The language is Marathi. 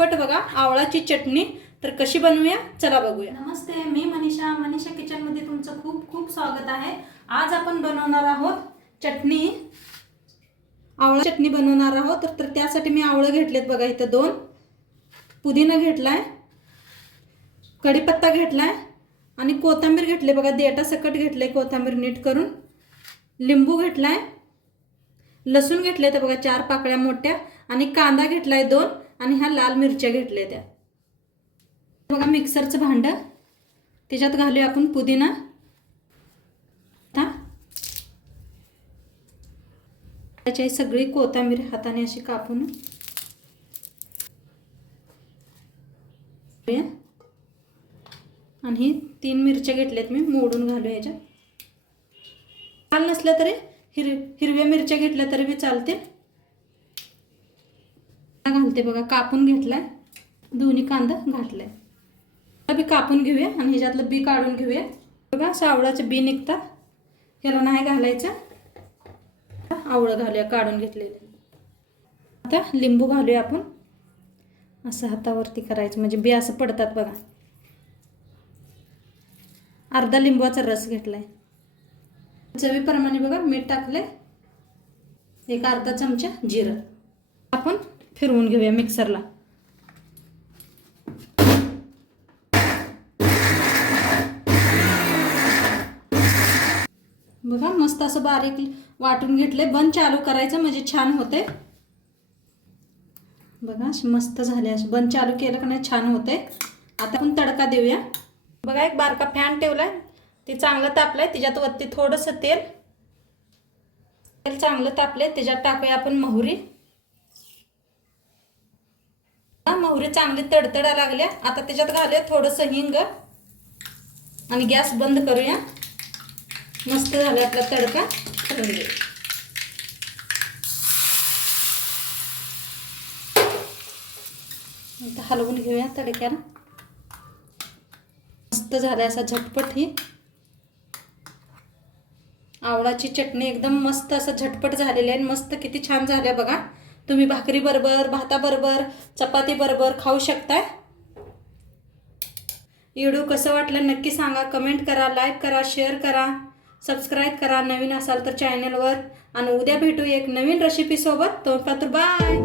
आवळाची चटणी. तर कशी बनवूया? चला बघूया. नमस्ते मी मनीषा. मनीषा किचनमध्ये तुमचं खूप खूप स्वागत आहे. आज आपण बनवणार आहोत चटणी. आवळा चटणी बनवणार आहोत. तर- तर त्यासाठी मी आवळं घेतलेत बघा इथं दोन. पुदिना घेतलाय. कढीपत्ता घेतलाय. आणि कोथिंबीर घेतले बघा. देटा सकट घेतले कोथिंबीर नीट करून. लिंबू घेतलाय. लसूण घेतले तर बघा चार पाकळ्या मोठ्या. आणि कांदा घेतलाय दोन. आणि ह्या लाल मिरच्या घेतल्या त्या. बघा मिक्सरचं भांडं. त्याच्यात घालूया आपण पुदिना. आता. त्याची सगळी कोथिंबीर हाताने अशी कापून. आणि तीन मिरच्या घेतल्यात मी मोडून घालू याच्यात लाल नसल्या तरी हिर हिरव्या मिरच्या घेतल्या तरी बी चालते इथे बघा कापून घेतलाय. दोन्ही कांदा घातलाय. बी कापून घेऊया आणि ह्याच्यातलं बी काढून घेऊया. बघा सावळाचं बी निघतात. ह्याला नाही घालायचं. आवळं घालूया काढून घेतलेले. आता लिंबू घालूया आपण. असं हातावरती करायचं म्हणजे बी असं पडतात बघा. अर्धा लिंबूचा रस घेतलाय. चवीप्रमाणे बघा मीठ टाकले एक अर्धा चमचा जिरं. आपण फिरवून घेऊया मिक्सरला. बघा मस्त असं बारीक वाटून घेतले बंद चालू करायचं म्हणजे छान होते बघा मस्त झाले असे बंद चालू केलं का नाही छान होते आता आपण तडका देऊया. बघा एक बारका फॅन ठेवलाय. ते चांगलं तापलंय. त्याच्यात वरती थोडंसं तेल. तेल चांगलं तापलंय. त्याच्यात टाकूया आपण मोहरी हा, मोहरी चांगली तडतडा लागल्या. आता त्याच्यात घालूया थोडंसं हिंग. आणि गॅस बंद करूया. मस्त झाला आपला तडका. करून घेऊ. आता हलवून घेऊया तडक्याला. मस्त झालं असा झटपट ही. आवळाची चटणी एकदम मस्त असं झटपट झालेली आहे मस्त किती छान झाल्या बघा. तुम्ही भाकरी बरोबर भाताबरोबर चपाती बरोबर खाऊ शकताय? व्हिडिओ कसं वाटलं नक्की सांगा. कमेंट करा लाईक करा शेअर करा सबस्क्राईब करा. नवीन असाल तर चॅनलवर आणि उद्या भेटू एक नवीन रेसिपीसोबत तो बाय